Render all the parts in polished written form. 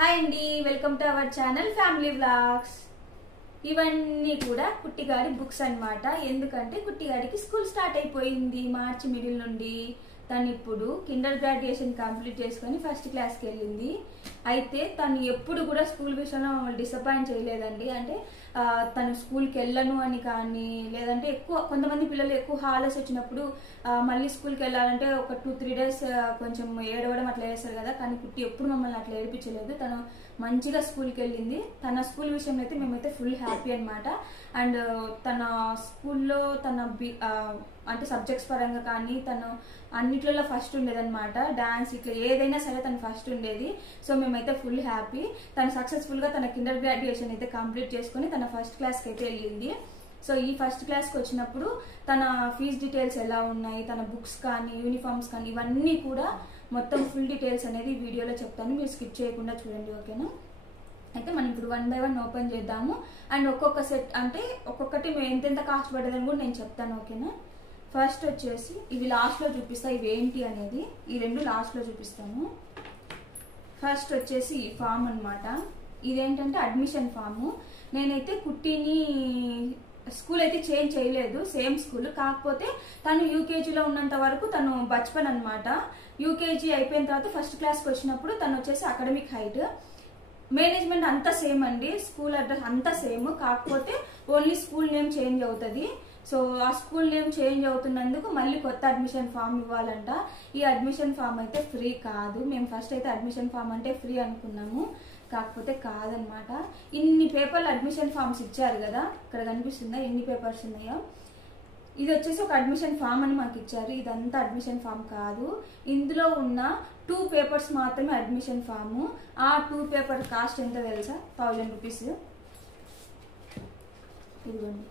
Hi అండి, welcome to our channel family vlogs. ఇవన్నీ కూడా కుట్టిగాడి బుక్స్ అన్నమాట. ఎందుకంటే కుట్టిగాడికి స్కూల్ స్టార్ట్ అయిపోయింది మార్చి మిడిల్ నుండి. తను ఇప్పుడు కిండర్ గ్రాడ్యుయేషన్ కంప్లీట్ చేసుకుని ఫస్ట్ క్లాస్కి వెళ్ళింది. అయితే తను ఎప్పుడు కూడా స్కూల్ విషయంలో మమ్మల్ని డిసప్పాయింట్ చేయలేదండి. అంటే తను స్కూల్కి వెళ్ళను అని కానీ, లేదంటే ఎక్కువ కొంతమంది పిల్లలు ఎక్కువ హాలిడేస్ వచ్చినప్పుడు మళ్ళీ స్కూల్కి వెళ్ళాలంటే ఒక 2-3 days కొంచెం ఏడవడం అట్లా చేస్తారు కదా. కానీ కుట్టి ఎప్పుడు మమ్మల్ని అట్లా ఏడిపించలేదు. తను మంచిగా స్కూల్కి వెళ్ళింది. తన స్కూల్ విషయంలో అయితే మేమైతే ఫుల్ హ్యాపీ అనమాట. అండ్ తన స్కూల్లో తన అంటే సబ్జెక్ట్స్ పరంగా కానీ తను అన్నిట్లలో ఫస్ట్ ఉండేదన్నమాట. డాన్స్ ఇట్లా ఏదైనా సరే తను ఫస్ట్ ఉండేది. సో మేమైతే ఫుల్ హ్యాపీ. తను సక్సెస్ఫుల్గా తన కిండర్ గ్రాడ్యుయేషన్ అయితే కంప్లీట్ చేసుకుని తన ఫస్ట్ క్లాస్కి అయితే వెళ్ళింది. సో ఈ ఫస్ట్ క్లాస్కి వచ్చినప్పుడు తన ఫీజ్ డీటెయిల్స్ ఎలా ఉన్నాయి, తన బుక్స్ కానీ యూనిఫామ్స్ కానీ ఇవన్నీ కూడా మొత్తం ఫుల్ డీటెయిల్స్ అనేది వీడియోలో చెప్తాను. మీరు స్కిప్ చేయకుండా చూడండి, ఓకేనా? అయితే మనం ఇప్పుడు 1 by 1 ఓపెన్ చేద్దాము. అండ్ ఒక్కొక్క సెట్ అంటే ఒక్కొక్కటి ఎంతెంత కాస్ట్ పడేదని కూడా నేను చెప్తాను, ఓకేనా? ఫస్ట్ వచ్చేసి ఇవి లాస్ట్లో చూపిస్తా, ఇవి ఏంటి అనేది ఈ రెండు లాస్ట్లో చూపిస్తాను. ఫస్ట్ వచ్చేసి ఈ ఫామ్ అనమాట. ఇదేంటంటే అడ్మిషన్ ఫాము. నేనైతే కుట్టిని స్కూల్ అయితే చేంజ్ చేయలేదు, సేమ్ స్కూల్. కాకపోతే తను యూకేజీలో ఉన్నంత వరకు తను బచ్పన్ అనమాట. యూకేజీ అయిపోయిన తర్వాత ఫస్ట్ క్లాస్కి వచ్చినప్పుడు తను వచ్చేసి అకాడమిక్ హైట్. మేనేజ్మెంట్ అంతా సేమ్ అండి, స్కూల్ అడ్రస్ అంతా సేమ్. కాకపోతే ఓన్లీ స్కూల్ నేమ్ చేంజ్ అవుతుంది. సో ఆ స్కూల్ నేమ్ చేంజ్ అవుతున్నందుకు మళ్ళీ కొత్త అడ్మిషన్ ఫామ్ ఇవ్వాలంట. ఈ అడ్మిషన్ ఫామ్ అయితే ఫ్రీ కాదు. మేము ఫస్ట్ అయితే అడ్మిషన్ ఫామ్ అంటే ఫ్రీ అనుకున్నాము, కాకపోతే కాదనమాట. ఇన్ని పేపర్లు అడ్మిషన్ ఫామ్స్ ఇచ్చారు కదా, ఇక్కడ కనిపిస్తుందా ఎన్ని పేపర్స్ ఉన్నాయో. ఇది వచ్చేసి ఒక అడ్మిషన్ ఫామ్ అని మాకు ఇచ్చారు. ఇదంతా అడ్మిషన్ ఫామ్ కాదు. ఇందులో ఉన్న 2 papers మాత్రమే అడ్మిషన్ ఫాము. ఆ 2 paper కాస్ట్ ఎంత తెలుసా? 1000 rupees. ఇదిగోండి,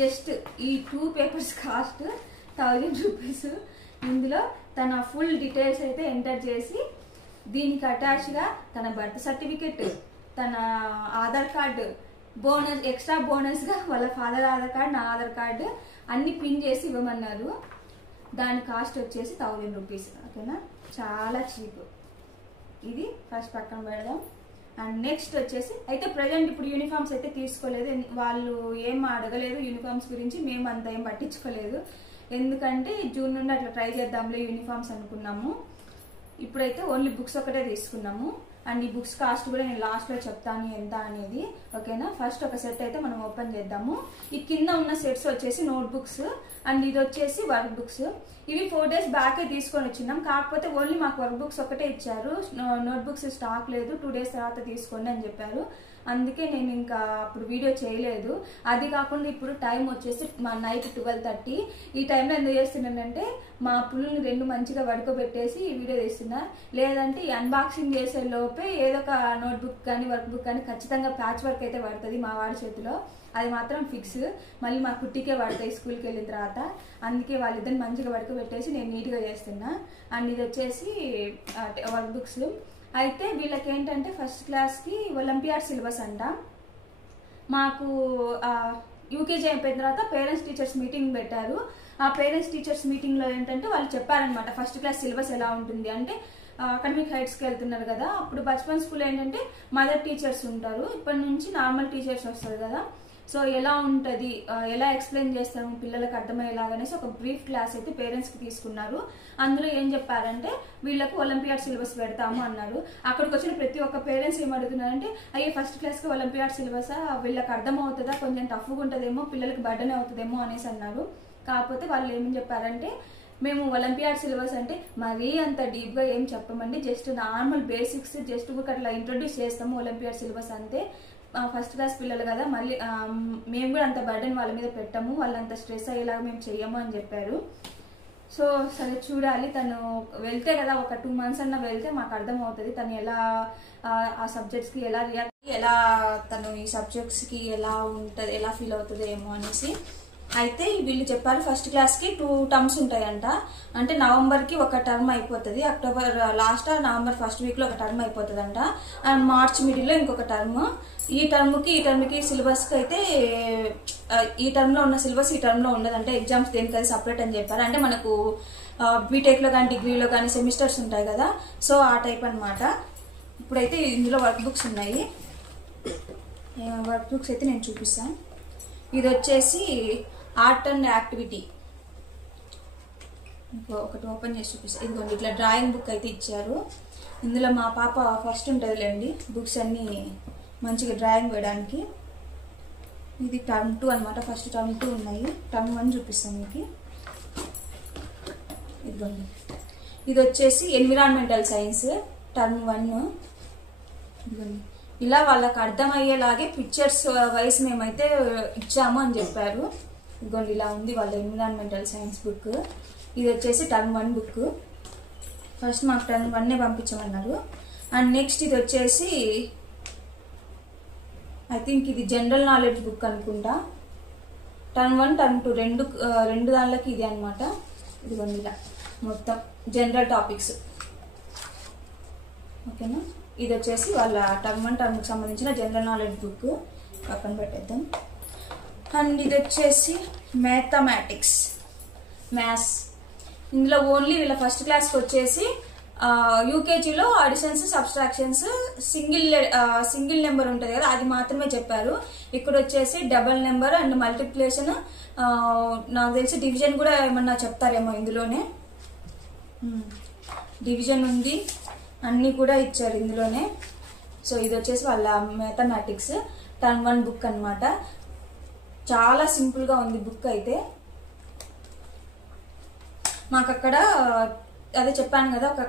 జస్ట్ ఈ 2 papers కాస్ట్ 1000 rupees. ఇందులో తన ఫుల్ డీటెయిల్స్ అయితే ఎంటర్ చేసి దీనికి అటాచ్గా తన బర్త్ సర్టిఫికెట్, తన ఆధార్ కార్డు, బోనస్ ఎక్స్ట్రా బోనస్గా వాళ్ళ ఫాదర్ ఆధార్ కార్డు, నా ఆధార్ కార్డు అన్ని పిన్ చేసి ఇవ్వమన్నారు. దాని కాస్ట్ వచ్చేసి 1000 rupees, ఓకేనా? చాలా చీప్. ఇది ఫస్ట్ పక్కన పెడదాం. అండ్ నెక్స్ట్ వచ్చేసి అయితే ప్రజెంట్ ఇప్పుడు యూనిఫామ్స్ అయితే తీసుకోలేదు, వాళ్ళు ఏం అడగలేదు యూనిఫామ్స్ గురించి. మేము అంత ఏం పట్టించుకోలేదు, ఎందుకంటే జూన్ నుండి అట్లా ట్రై చేద్దాంలే యూనిఫామ్స్ అనుకున్నాము. ఇప్పుడైతే ఓన్లీ బుక్స్ ఒకటే తీసుకున్నాము. అండ్ ఈ బుక్స్ కాస్ట్ కూడా నేను లాస్ట్లో చెప్తాను ఎంత అనేది, ఓకేనా? ఫస్ట్ ఒక సెట్ అయితే మనం ఓపెన్ చేద్దాము. ఈ కింద ఉన్న సెట్స్ వచ్చేసి నోట్ బుక్స్ అండ్ ఇది వచ్చేసి వర్క్ బుక్స్. ఇవి 4 days బ్యాకే తీసుకొని వచ్చినాం. కాకపోతే ఓన్లీ మాకు వర్క్ బుక్స్ ఒకటే ఇచ్చారు, నోట్ బుక్స్ స్టాక్ లేదు, 2 days తర్వాత తీసుకోండి అని చెప్పారు. అందుకే నేను ఇంకా అప్పుడు వీడియో చేయలేదు. అది కాకుండా ఇప్పుడు టైం వచ్చేసి మా నైట్ 12:30. ఈ టైంలో ఎందుకు చేస్తున్నానంటే మా పుల్లుని 2 మంచిగా వడుకోబెట్టేసి ఈ వీడియో తీస్తున్నా. లేదంటే ఈ అన్బాక్సింగ్ చేసే లోపే ఏదో ఒక నోట్బుక్ కానీ వర్క్ బుక్ కానీ ఖచ్చితంగా ప్యాచ్ వర్క్ అయితే పడుతుంది మా వాడి చేతిలో, అది మాత్రం ఫిక్స్. మళ్ళీ మా కుట్టికే పడతాయి స్కూల్కి వెళ్ళిన తర్వాత. అందుకే వాళ్ళిద్దరిని మంచిగా వడుకోబెట్టేసి నేను నీట్గా చేస్తున్నా. అండ్ ఇది వచ్చేసి వర్క్ బుక్స్. అయితే వీళ్ళకి ఏంటంటే ఫస్ట్ క్లాస్కి ఒలింపియాడ్ సిలబస్ అంట. మాకు యూకేజీ అయిపోయిన తర్వాత పేరెంట్స్ టీచర్స్ మీటింగ్ పెట్టారు. ఆ పేరెంట్స్ టీచర్స్ మీటింగ్లో ఏంటంటే వాళ్ళు చెప్పారనమాట ఫస్ట్ క్లాస్ సిలబస్ ఎలా ఉంటుంది అంటే. అకాడమిక్ హైట్స్కి వెళ్తున్నారు కదా, అప్పుడు బచ్పన్ స్కూల్ ఏంటంటే మదర్ టీచర్స్ ఉంటారు, ఇప్పటి నుంచి నార్మల్ టీచర్స్ వస్తారు కదా. సో ఎలా ఉంటుంది, ఎలా ఎక్స్ప్లెయిన్ చేస్తాము పిల్లలకు అర్థమయ్యేలాగనేసి ఒక బ్రీఫ్ క్లాస్ అయితే పేరెంట్స్కి తీసుకున్నారు. అందులో ఏం చెప్పారంటే వీళ్ళకు ఒలింపియాడ్ సిలబస్ పెడతాము అన్నారు. అక్కడికి వచ్చిన ప్రతి ఒక్క పేరెంట్స్ ఏం అడుగుతున్నారంటే అయ్యే ఫస్ట్ క్లాస్కి ఒలింపియాడ్ సిలబసా, వీళ్ళకి అర్థం అవుతుందా, కొంచెం టఫ్గా ఉంటుందేమో, పిల్లలకి బర్డెన్ అవుతుందేమో అనేసి అన్నారు. కాకపోతే వాళ్ళు ఏమని చెప్పారంటే మేము ఒలింపియాడ్ సిలబస్ అంటే మరీ అంత డీప్గా ఏం చెప్పమండి, జస్ట్ నార్మల్ బేసిక్స్ జస్ట్ అట్లా ఇంట్రొడ్యూస్ చేస్తాము ఒలింపియాడ్ సిలబస్ అంతే. ఫస్ట్ క్లాస్ పిల్లలు కదా, మళ్ళీ మేము కూడా అంత బర్డెన్ వాళ్ళ మీద పెట్టాము, వాళ్ళంత స్ట్రెస్ అయ్యేలాగా మేము చెయ్యము అని చెప్పారు. సో సరే చూడాలి, తను వెళ్తే కదా ఒక 2 months అన్న వెళ్తే మాకు అర్థం అవుతుంది తను ఎలా ఆ సబ్జెక్ట్స్కి ఎలా రియాక్ట్, ఎలా తను ఈ సబ్జెక్ట్స్కి ఎలా ఉంటుంది, ఎలా ఫీల్ అవుతుంది ఏమో అనేసి. అయితే వీళ్ళు చెప్పారు ఫస్ట్ క్లాస్కి 2 terms ఉంటాయంట. అంటే నవంబర్కి ఒక టర్మ్ అయిపోతుంది, అక్టోబర్ లాస్ట్ నవంబర్ ఫస్ట్ వీక్లో ఒక టర్మ్ అయిపోతుంది అంట. అండ్ మార్చ్ మిడిల్లో ఇంకొక టర్మ్. ఈ టర్మ్కి సిలబస్కి అయితే ఈ టర్మ్లో ఉన్న సిలబస్ ఈ టర్మ్లో ఉండదంటే ఎగ్జామ్స్ దేనికది సపరేట్ అని చెప్పారు. అంటే మనకు బీటెక్లో కానీ డిగ్రీలో కానీ సెమిస్టర్స్ ఉంటాయి కదా, సో ఆ టైప్ అనమాట. ఇప్పుడైతే ఇందులో వర్క్ బుక్స్ ఉన్నాయి. వర్క్ బుక్స్ అయితే నేను చూపిస్తాను. ఇది వచ్చేసి ఆర్ట్ అండ్ యాక్టివిటీ. ఒకటి ఓపెన్ చేసి చూపిస్తాను. ఇదిగోండి, ఇట్లా డ్రాయింగ్ బుక్ అయితే ఇచ్చారు. ఇందులో మా పాప ఫస్ట్ ఉంటుందిలేండి బుక్స్ అన్నీ మంచిగా డ్రాయింగ్ వేయడానికి. ఇది టర్మ్ 2 అనమాట. ఫస్ట్ టర్మ్ 2 ఉన్నాయి. టర్మ్ 1 చూపిస్తాను మీకు. ఇదిగోండి, ఇది వచ్చేసి ఎన్విరాన్మెంటల్ సైన్స్ టర్మ్ 1. ఇదిగోండి, ఇలా వాళ్ళకి అర్థమయ్యేలాగే పిక్చర్స్ వైస్ మేమైతే ఇచ్చాము అని చెప్పారు. ఇదిగోండి, ఇలా ఉంది వాళ్ళ ఎన్విరాన్మెంటల్ సైన్స్ బుక్. ఇది వచ్చేసి టర్మ్ 1 బుక్. ఫస్ట్ మాకు టర్మ్ 1 పంపించమన్నారు. అండ్ నెక్స్ట్ ఇది వచ్చేసి ఐ థింక్ ఇది జనరల్ నాలెడ్జ్ బుక్ అనుకుంటా. టర్మ్ 1 టర్మ్ 2 రెండు దానిలోకి ఇది అనమాట. ఇదిగోండి, ఇలా మొత్తం జనరల్ టాపిక్స్. ఓకేనా. ఇది వచ్చేసి వాళ్ళ టర్మ్ 1 టర్మ్కి సంబంధించిన జనరల్ నాలెడ్జ్ బుక్. పక్కన పెట్టేద్దాం. అండ్ ఇది వచ్చేసి మ్యాథమెటిక్స్, మ్యాథ్స్. ఇందులో ఓన్లీ వీళ్ళ ఫస్ట్ క్లాస్కి వచ్చేసి యూకేజీలో అడిషన్స్, సబ్స్ట్రాక్షన్స్, సింగిల్ నెంబర్ ఉంటుంది కదా, అది మాత్రమే చెప్పారు. ఇక్కడ వచ్చేసి డబల్ నెంబర్ అండ్ మల్టిప్లికేషన్, నాకు తెలిసి డివిజన్ కూడా ఏమన్నా చెప్తారేమో ఇందులోనే. డివిజన్ ఉంది, అన్నీ కూడా ఇచ్చారు ఇందులోనే. సో ఇది వచ్చేసి వాళ్ళ మ్యాథమెటిక్స్ టర్మ్ 1 బుక్ అనమాట. చాలా సింపుల్గా ఉంది బుక్ అయితే. మాకు అక్కడ అదే చెప్పాను కదా, ఒక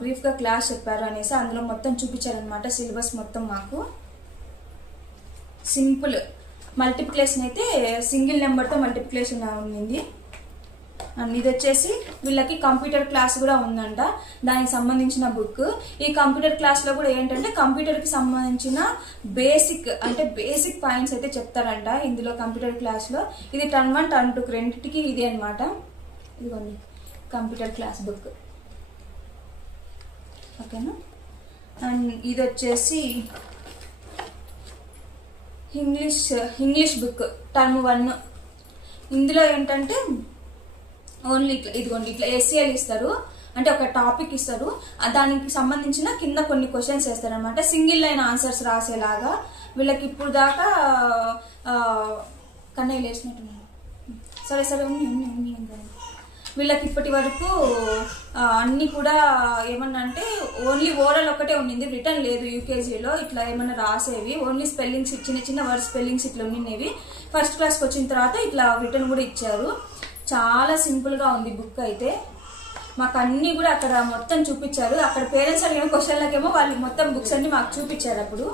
బ్రీఫ్గా క్లాస్ చెప్పారు అనేసి అందులో మొత్తం చూపించారనమాట. సిలబస్ మొత్తం మాకు సింపుల్. మల్టిప్లికేషన్ అయితే సింగిల్ నెంబర్తో మల్టిప్లికేషన్ ఉంది. అండ్ ఇది వచ్చేసి వీళ్ళకి కంప్యూటర్ క్లాస్ కూడా ఉందంట, దానికి సంబంధించిన బుక్. ఈ కంప్యూటర్ క్లాస్లో కూడా ఏంటంటే కంప్యూటర్కి సంబంధించిన బేసిక్ పాయింట్స్ అయితే చెప్తారంట ఇందులో కంప్యూటర్ క్లాస్లో. ఇది టర్మ్ 1 టర్మ్ 2 రెండింటికి ఇది అనమాట. ఇదిగోండి కంప్యూటర్ క్లాస్ బుక్. ఓకేనా. అండ్ ఇది వచ్చేసి ఇంగ్లీష్ బుక్ టర్మ్ 1. ఇందులో ఏంటంటే ఓన్లీ ఇదిగోండి ఇట్లా ఎస్ఏలు ఇస్తారు, అంటే ఒక టాపిక్ ఇస్తారు, దానికి సంబంధించిన కింద కొన్ని క్వశ్చన్స్ వేస్తారు అనమాట. సింగిల్ లైన్ ఆన్సర్స్ రాసేలాగా. వీళ్ళకి ఇప్పుడు దాకా కన్నయ్య లేచినట్టున్నాను. సరే వీళ్ళకి ఇప్పటి వరకు అన్ని కూడా ఏమన్నా అంటే ఓన్లీ ఓరల్ ఒకటే ఉండింది, రిటర్న్ లేదు. యూకేజీలో ఇట్లా ఏమన్నా రాసేవి ఓన్లీ స్పెల్లింగ్స్, చిన్న వర్డ్ స్పెల్లింగ్స్ ఇట్లా ఉండినవి. ఫస్ట్ క్లాస్కి వచ్చిన తర్వాత ఇట్లా రిటర్న్ కూడా ఇచ్చారు. చాలా సింపుల్గా ఉంది బుక్ అయితే. మాకు అన్నీ కూడా అక్కడ మొత్తం చూపించారు. అక్కడ పేరెంట్స్ అడిగిన క్వశ్చన్లకేమో వాళ్ళు మొత్తం బుక్స్ అన్ని మాకు చూపించారు అప్పుడు.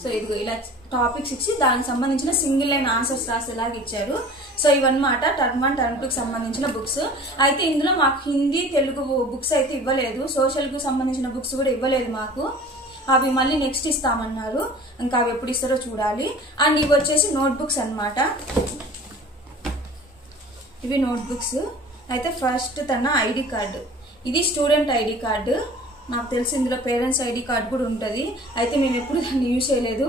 సో ఇదిగో ఇలా టాపిక్స్ ఇచ్చి దానికి సంబంధించిన సింగిల్ లైన్ ఆన్సర్స్ రాసేలాగా ఇచ్చారు. సో ఇవన్నమాట టర్మ్ 1 టర్మ్ 2కి సంబంధించిన బుక్స్. అయితే ఇందులో మాకు హిందీ, తెలుగు బుక్స్ అయితే ఇవ్వలేదు. సోషల్కి సంబంధించిన బుక్స్ కూడా ఇవ్వలేదు మాకు. అవి మళ్ళీ నెక్స్ట్ ఇస్తామన్నారు. ఇంకా అవి ఎప్పుడు ఇస్తారో చూడాలి. అండ్ ఇవి వచ్చేసి నోట్ బుక్స్ అనమాట. ఇవి నోట్ బుక్స్. అయితే ఫస్ట్ తన ఐడి కార్డు, ఇది స్టూడెంట్ ఐడి కార్డు. నాకు తెలిసి ఇందులో పేరెంట్స్ ఐడి కార్డు కూడా ఉంటుంది. అయితే మేము ఎప్పుడు దాన్ని యూజ్ చేయలేదు.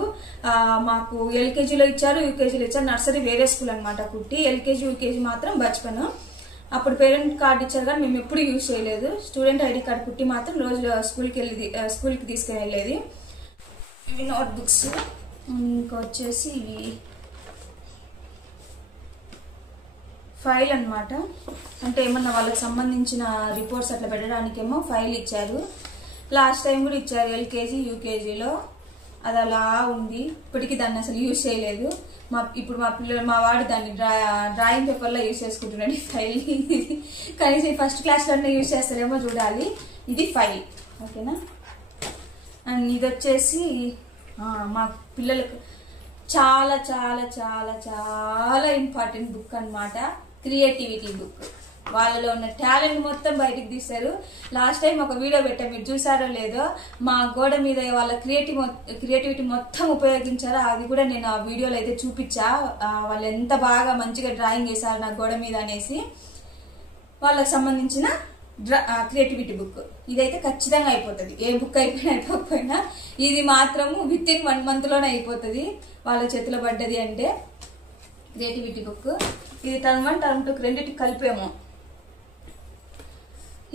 మాకు ఎల్కేజీలో ఇచ్చారు, యూకేజీలో ఇచ్చారు. నర్సరీ వేరే స్కూల్ అనమాట కుట్టి. ఎల్కేజీ యూకేజీ మాత్రం బచ్పన్. అప్పుడు పేరెంట్ కార్డు ఇచ్చారు కానీ మేము ఎప్పుడు యూజ్ చేయలేదు. స్టూడెంట్ ఐడి కార్డు కుట్టి మాత్రం రోజు స్కూల్కి తీసుకుని వెళ్ళేది. ఇవి నోట్ బుక్స్. ఇంకా వచ్చేసి ఇవి ఫైల్ అనమాట. అంటే ఏమన్నా వాళ్ళకి సంబంధించిన రిపోర్ట్స్ అట్లా పెట్టడానికేమో ఫైల్ ఇచ్చారు. లాస్ట్ టైం కూడా ఇచ్చారు ఎల్కేజీ యూకేజీలో. అది అలా ఉంది. ఇప్పటికీ దాన్ని అసలు యూజ్ చేయలేదు. ఇప్పుడు మా వాడు దాన్ని డ్రాయింగ్ పేపర్లో యూజ్ చేసుకుంటున్నాడు ఈ ఫైల్ని. కనీసం ఫస్ట్ క్లాస్లోనే యూజ్ చేస్తారేమో చూడాలి. ఇది ఫైల్. ఓకేనా. అండ్ ఇది వచ్చేసి మా పిల్లలకు చాలా చాలా చాలా చాలా ఇంపార్టెంట్ బుక్ అనమాట. Creativity book. వాళ్ళలో ఉన్న టాలెంట్ మొత్తం బయటకు తీస్తారు. లాస్ట్ టైం ఒక వీడియో పెట్టా, మీరు చూసారో లేదో. మా గోడ మీద వాళ్ళ క్రియేటివిటీ మొత్తం ఉపయోగించారో అది కూడా నేను ఆ వీడియోలో అయితే చూపించా. వాళ్ళు ఎంత బాగా మంచిగా డ్రాయింగ్ వేశారు నా గోడ మీద అనేసి. వాళ్ళకి సంబంధించిన క్రియేటివిటీ బుక్ ఇదైతే ఖచ్చితంగా అయిపోతుంది. ఏ బుక్ అయిపోయినా ఇది మాత్రము విత్ ఇన్ 1 monthలోనే అయిపోతుంది వాళ్ళ చేతిలో పడ్డది అంటే. క్రియేటివిటీ బుక్ ఇది టర్మ్ 1 టర్మ్ 2 రెండింటికి కలిపేమో.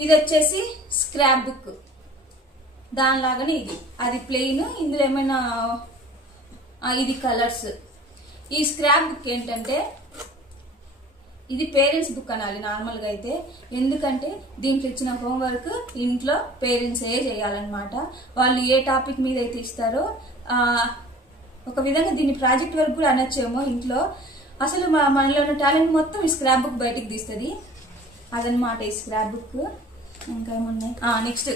ఇది వచ్చేసి స్క్రాప్ బుక్. దానిలాగానే ఇది, అది ప్లెయిన్, ఇందులో ఏమైనా ఇది కలర్స్. ఈ స్క్రాప్ బుక్ ఏంటంటే ఇది పేరెంట్స్ బుక్ అనాలి నార్మల్గా అయితే, ఎందుకంటే దీంట్లో ఇచ్చిన హోంవర్క్ ఇంట్లో పేరెంట్సే చేయాలన్నమాట. వాళ్ళు ఏ టాపిక్ మీద అయితే ఇస్తారో ఒక విధంగా దీన్ని ప్రాజెక్ట్ వర్క్ కూడా అనొచ్చేమో ఇంట్లో. అసలు మనలో ఉన్న టాలెంట్ మొత్తం ఈ స్క్రాప్ బుక్ బయటికి తీస్తుంది. అదనమాట ఈ స్క్రాప్ బుక్. ఇంకా ఏమున్నాయి, నెక్స్ట్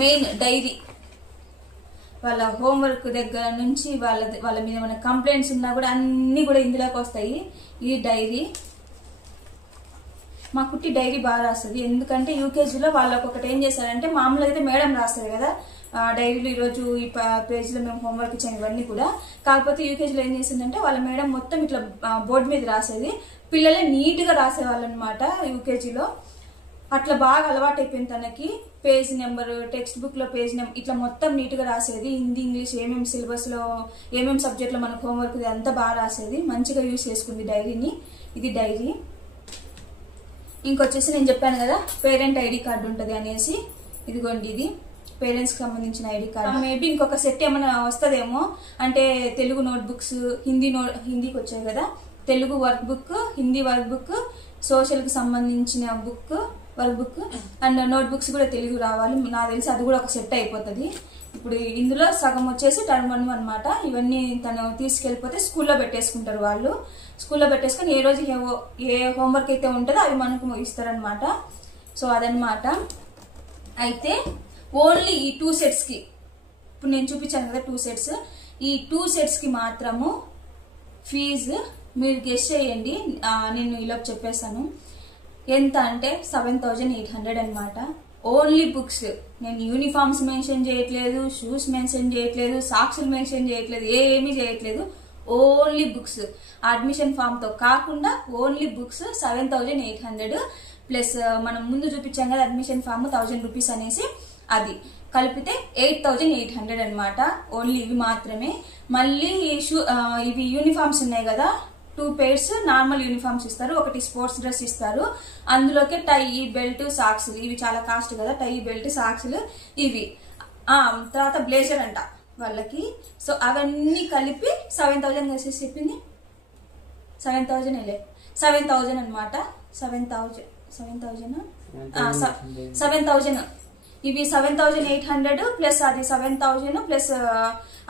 మెయిన్ డైరీ. వాళ్ళ హోంవర్క్ దగ్గర నుంచి వాళ్ళ మీద ఏమైనా కంప్లైంట్స్ ఉన్నా కూడా అన్ని కూడా ఇందులోకి వస్తాయి. ఈ డైరీ, మా కుట్టి డైరీ బాగా రాస్తుంది. ఎందుకంటే యూకేజీలో వాళ్ళకి ఒకటి ఏం చేశారంటే, మామూలుగా అయితే మేడం రాస్తారు కదా డైరీలో, ఈరోజు ఈ పేజ్లో మేము హోంవర్క్ ఇచ్చాము ఇవన్నీ కూడా. కాకపోతే యూకేజీలో ఏం చేసిందంటే వాళ్ళ మేడం మొత్తం ఇట్లా బోర్డు మీద రాసేది, పిల్లలే నీట్గా రాసేవాళ్ళు అనమాట యూకేజీలో. అట్లా బాగా అలవాటు అయిపోయింది తనకి. పేజ్ నెంబర్, టెక్స్ట్ బుక్ లో పేజ్ నెంబర్ ఇట్లా మొత్తం నీట్ గా రాసేది. హిందీ, ఇంగ్లీష్ ఏమేమి సిలబస్ లో ఏమేమి సబ్జెక్ట్ లో మనకు హోంవర్క్ అంతా బాగా రాసేది. మంచిగా యూజ్ చేసుకుంది డైరీని. ఇది డైరీ. ఇంకొచ్చేసి నేను చెప్పాను కదా పేరెంట్ ఐడి కార్డు ఉంటుంది అనేసి, ఇదిగోండి ఇది పేరెంట్స్ కి సంబంధించిన ఐడి కార్డు. మేబీ ఇంకొక సెట్ ఏమైనా వస్తుందేమో, అంటే తెలుగు నోట్ బుక్స్, హిందీకి వచ్చాయి కదా, Telugu work book, Hindi work book, social కి సంబంధించిన work book and note books కూడా తెలుగు రావాలి. నాకు తెలిసి అది కూడా ఒక సెట్ అయిపోతుంది. ఇప్పుడు ఇందులో సగం వచ్చేసి టర్మ్ 1 అనమాట. ఇవన్నీ తను తీసుకెళ్లిపోతే స్కూల్లో పెట్టేసుకుంటారు వాళ్ళు. స్కూల్లో పెట్టేసుకుని ఏ రోజు ఏ హోంవర్క్ అయితే ఉంటుందో అవి మనకు ఇస్తారనమాట. సో అదనమాట. అయితే ఓన్లీ ఈ 2 సెట్స్ కి, ఇప్పుడు నేను చూపించాను కదా 2 సెట్స్, ఈ 2 సెట్స్ కి మాత్రము ఫీజు మీరు గెస్ చేయండి. నేను ఇలా చెప్పేస్తాను ఎంత అంటే 7,800 అనమాట. Only books. నేను యూనిఫామ్స్ మెన్షన్ చేయట్లేదు, షూస్ మెన్షన్ చేయట్లేదు, సాక్సులు మెన్షన్ చేయట్లేదు, ఏమీ చేయట్లేదు. Only books. అడ్మిషన్ ఫామ్ తో కాకుండా ఓన్లీ బుక్స్ 7,800 ప్లస్ మనం ముందు చూపించాం కదా అడ్మిషన్ ఫామ్ 1,000 రూపీస్ అనేసి, అది కలిపితే 8,800 అనమాట. ఓన్లీ ఇవి మాత్రమే. మళ్ళీ ఇవి యూనిఫామ్స్ ఉన్నాయి కదా, 2 pairs నార్మల్ యూనిఫామ్స్ ఇస్తారు, ఒకటి స్పోర్ట్స్ డ్రెస్ ఇస్తారు. అందులోకి టై, బెల్ట్, సాక్స్, ఇవి చాలా కాస్ట్ కదా, టై, బెల్ట్, సాక్స్లు ఇవి. తర్వాత బ్లేజర్ అంట వాళ్ళకి. సో అవన్నీ కలిపి 7,000 వేసేసి చెప్పింది. 7,000 అనమాట. 7,000 ఇవి 7,800 ప్లస్ అది 7,000 ప్లస్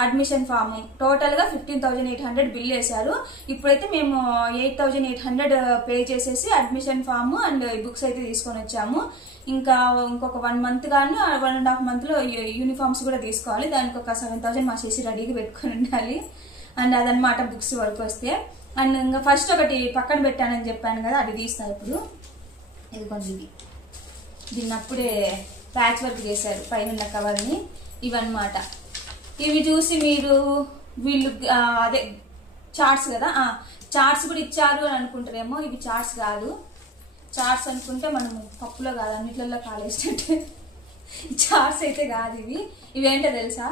అడ్మిషన్ ఫామ్, టోటల్ గా 15,800 బిల్ వేశారు. ఇప్పుడైతే మేము 8,800 పే చేసేసి అడ్మిషన్ ఫామ్ అండ్ బుక్స్ అయితే తీసుకొని వచ్చాము. ఇంకొక 1 month కానీ 1.5 month లో యూనిఫామ్స్ కూడా తీసుకోవాలి. దానికి ఒక 7,000 మా చేసి రెడీగా పెట్టుకుని ఉండాలి. అండ్ అదనమాట బుక్స్ వరకు వస్తే. అండ్ ఇంకా ఫస్ట్ ఒకటి పక్కన పెట్టానని చెప్పాను కదా, అది తీస్తా ఇప్పుడు. ఇది కొంచెం దీన్ని అప్పుడే ప్యాచ్ వర్క్ చేశారు పైన కవర్ని. ఇవన్నమాట. ఇవి చూసి మీరు వీళ్ళు అదే చార్ట్స్ కదా, చార్ట్స్ కూడా ఇచ్చారు అని అనుకుంటారేమో. ఇవి చార్ట్స్ కాదు. చార్ట్స్ అనుకుంటే మనము పప్పులో కాదు అన్నిట్లలో కాలేసినట్టు. చార్ట్స్ అయితే కాదు ఇవి. ఇవేంటో తెలుసా?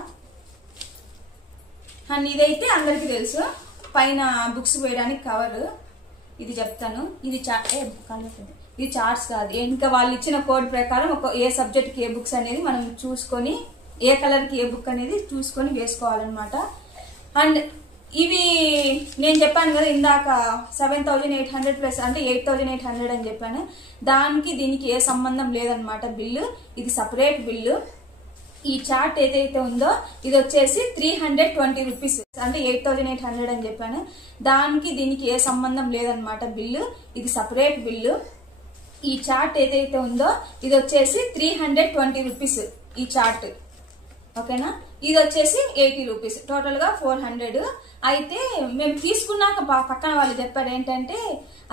అండ్ ఇదైతే అందరికి తెలుసు, పైన బుక్స్ వేయడానికి కవర్. ఇది చెప్తాను. ఇది ఇది చార్ట్స్ కాదు. ఇంకా వాళ్ళు ఇచ్చిన కోడ్ ప్రకారం ఏ సబ్జెక్ట్ కి ఏ బుక్స్ అనేది మనం చూసుకొని, ఏ కలర్ కి ఏ బుక్ అనేది చూసుకొని వేసుకోవాలన్నమాట. అండ్ ఇవి నేను చెప్పాను కదా ఇందాక 7,800 ప్లస్ అంటే 8,800 అని చెప్పాను. దానికి దీనికి ఏ సంబంధం లేదనమాట. బిల్లు ఇది సపరేట్ బిల్లు. ఈ చార్ట్ ఏదైతే ఉందో ఇది వచ్చేసి 320 రూపీస్, అంటే 8,800 అని చెప్పాను. దానికి దీనికి ఏ సంబంధం లేదనమాట. బిల్లు ఇది సపరేట్ బిల్లు. ఈ చార్ట్ ఏదైతే ఉందో ఇది వచ్చేసి 320 రూపీస్ ఈ చార్ట్, ఓకేనా. ఇది వచ్చేసి 80 రూపీస్, టోటల్ గా 400. అయితే మేము తీసుకున్నాక పక్కన వాళ్ళు చెప్పారు ఏంటంటే,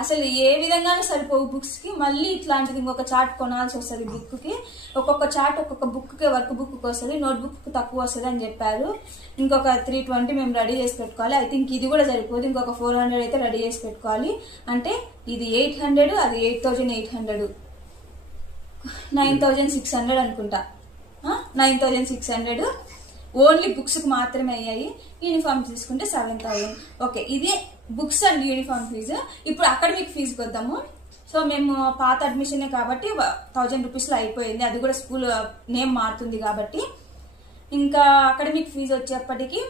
అసలు ఏ విధంగానూ సరిపోవు బుక్స్ కి, మళ్ళీ ఇట్లాంటిది ఇంకొక చార్ట్ కొనాల్సి వస్తుంది బుక్ కి. ఒక్కొక్క చార్ట్ ఒక్కొక్క బుక్ కి, వర్క్ బుక్ కి వస్తుంది, నోట్ బుక్ కి తక్కువ వస్తుంది అని చెప్పారు. ఇంకొక 320 మేము రెడీ చేసి పెట్టుకోవాలి. ఐ థింక్ ఇది కూడా సరిపోదు, ఇంకొక 400 అయితే రెడీ చేసి పెట్టుకోవాలి. అంటే ఇది 800, అది 8,800, 9,600 అనుకుంటా. 9,600 ఓన్లీ బుక్స్ కి మాత్రమే అయ్యాయి. యూనిఫామ్ తీసుకుంటే 7,000. ఓకే, ఇది బుక్స్ అండ్ యూనిఫామ్ ఫీజు. ఇప్పుడు అకాడమిక్ ఫీజుకి వద్దాము. సో మేము పాత అడ్మిషనే కాబట్టి 1,000 రూపీస్ లో అయిపోయింది. అది కూడా స్కూల్ నేమ్ మారుతుంది కాబట్టి ఇంకా అకాడమిక్ ఫీజు వచ్చేప్పటికి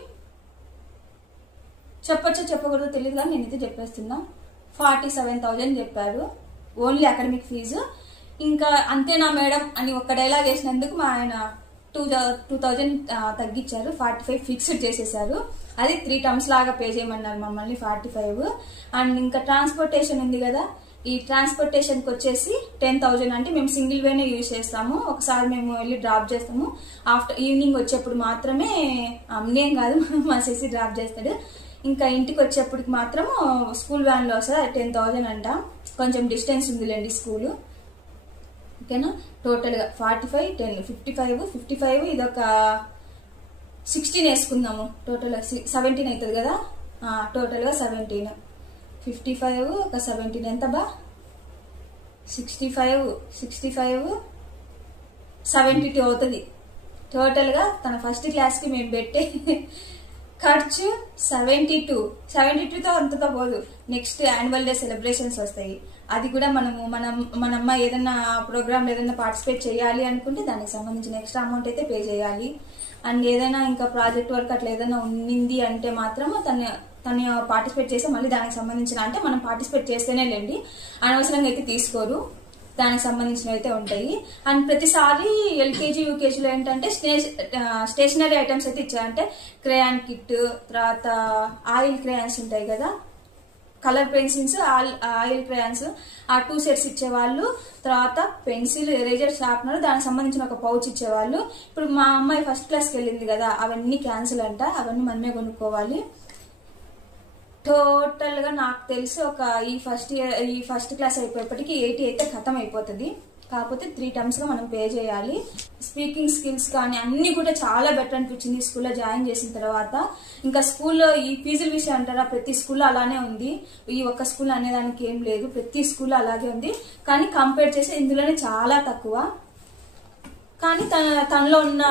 చెప్పొచ్చో చెప్పకూడదో తెలియదు కానీ నేనైతే చెప్పేస్తున్నా 47,000 చెప్పారు ఓన్లీ అకాడమిక్ ఫీజు. ఇంకా అంతేనా మేడం అని ఒక డైలాగ్ వేసినందుకు మా ఆయన 2,000 తగ్గించారు, 45 ఫిక్స్డ్ చేసేసారు. అది 3 టర్మ్స్ లాగా పే చేయమన్నారు మమ్మల్ని 45. అండ్ ఇంకా ట్రాన్స్పోర్టేషన్ ఉంది కదా, ఈ ట్రాన్స్పోర్టేషన్ కి వచ్చేసి 10,000. అంటే మేము సింగిల్ వేనే యూజ్ చేస్తాము, ఒకసారి మేము వెళ్ళి డ్రాప్ చేస్తాము, ఆఫ్టర్ ఈవినింగ్ వచ్చేప్పుడు మాత్రమే నేను కాదు మా సిసి డ్రాప్ చేస్తాడు. ఇంకా ఇంటికి వచ్చేప్పటికి మాత్రం స్కూల్ వ్యాన్ లో వస్తుంది, 10,000 అంట. కొంచెం డిస్టెన్స్ ఉందిలేండి స్కూలు, ఓకేనా. టోటల్ గా 45, 10, 55 ఇదొక 16 వేసుకుందాము, టోటల్ గా 17 అవుతుంది కదా. టోటల్ గా 17, 55 ఒక 17 ఎంత బా 65, 72 అవుతుంది. టోటల్ గా తన ఫస్ట్ క్లాస్ కి మేము పెట్టే ఖర్చు 72తో అంతతో పోదు. నెక్స్ట్ యాన్యువల్ డే సెలబ్రేషన్స్ వస్తాయి, అది కూడా మన అమ్మ ఏదైనా ప్రోగ్రామ్ ఏదైనా పార్టిసిపేట్ చేయాలి అనుకుంటే దానికి సంబంధించిన ఎక్స్ట్రా అమౌంట్ అయితే పే చేయాలి. అండ్ ఏదైనా ఇంకా ప్రాజెక్ట్ వర్క్ అట్లా ఏదైనా ఉన్నింది అంటే మాత్రం తను పార్టిసిపేట్ చేస్తే మళ్ళీ దానికి సంబంధించిన, అంటే మనం పార్టిసిపేట్ చేస్తేనే లేండి, అనవసరంగా అయితే తీసుకోరు, దానికి సంబంధించినవి అయితే ఉంటాయి. అండ్ ప్రతిసారి ఎల్కేజీ యూకేజీలో ఏంటంటే స్టేషనరీ ఐటమ్స్ అయితే ఇచ్చారు. అంటే క్రేయాన్ కిట్, తర్వాత ఆయిల్ క్రేయాన్స్ ఉంటాయి కదా, కలర్ పెన్సిల్స్, ఆయిల్ క్రేయాన్స్, ఆ 2 సెట్స్ ఇచ్చేవాళ్ళు. తర్వాత పెన్సిల్, ఎరేజర్, షార్ప్నర్, దానికి సంబంధించిన ఒక పౌచ్ ఇచ్చేవాళ్ళు. ఇప్పుడు మా అమ్మాయి ఫస్ట్ క్లాస్కి వెళ్ళింది కదా, అవన్నీ క్యాన్సిల్ అంట, అవన్నీ మనమే కొనుక్కోవాలి. టోటల్ గా నాకు తెలిసి ఒక ఈ ఫస్ట్ క్లాస్ అయిపోయేప్పటికి 80 అయితే ఖతం అయిపోతుంది. కాకపోతే 3 టర్మ్స్ గా మనం పే చేయాలి. స్పీకింగ్ స్కిల్స్ కానీ అన్ని కూడా చాలా బెటర్ అనిపించింది స్కూల్లో జాయిన్ చేసిన తర్వాత. ఇంకా స్కూల్లో ఈ ఫీజుల విషయం అంటారా, ప్రతి స్కూల్లో అలానే ఉంది, ఈ ఒక్క స్కూల్ అనేదానికి ఏం లేదు, ప్రతి స్కూల్లో అలాగే ఉంది. కానీ కంపేర్ చేసి ఇందులోనే చాలా తక్కువ. కానీ తనలో ఉన్న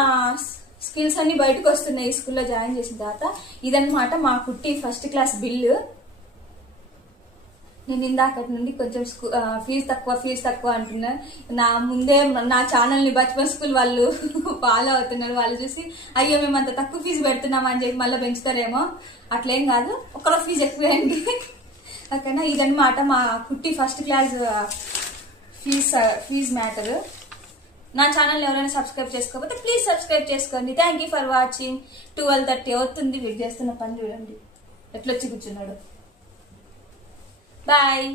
స్కిల్స్ అన్ని బయటకు వస్తున్నాయి ఈ స్కూల్లో జాయిన్ చేసిన తర్వాత. ఇదన్నమాట మా కుట్టి ఫస్ట్ క్లాస్ బిల్లు. నేను ఇందాకటి నుండి కొంచెం ఫీజు తక్కువ అంటున్నా. నా ముందే నా ఛానల్ ని బచ్పన్ స్కూల్ వాళ్ళు ఫాలో అవుతున్నారు, వాళ్ళు చూసి అయ్యో మేము అంత తక్కువ ఫీజు పెడుతున్నాం అని చెప్పి మళ్ళీ పెంచుతారేమో. అట్లేం కాదు, ఒకరో ఫీజు ఎక్కువేయండి, ఓకేనా. ఇదన్నమాట మా కుట్టి ఫస్ట్ క్లాస్ ఫీజ్ మ్యాటర్. నా ఛానల్ ఎవరైనా సబ్స్క్రైబ్ చేసుకోకపోతే ప్లీజ్ సబ్స్క్రైబ్ చేసుకోండి. Thank you for watching. 12:30 అవుతుంది, వెయిట్ చేస్తున్న పని చూడండి ఎట్లొచ్చి కూర్చున్నాడు. బాయ్.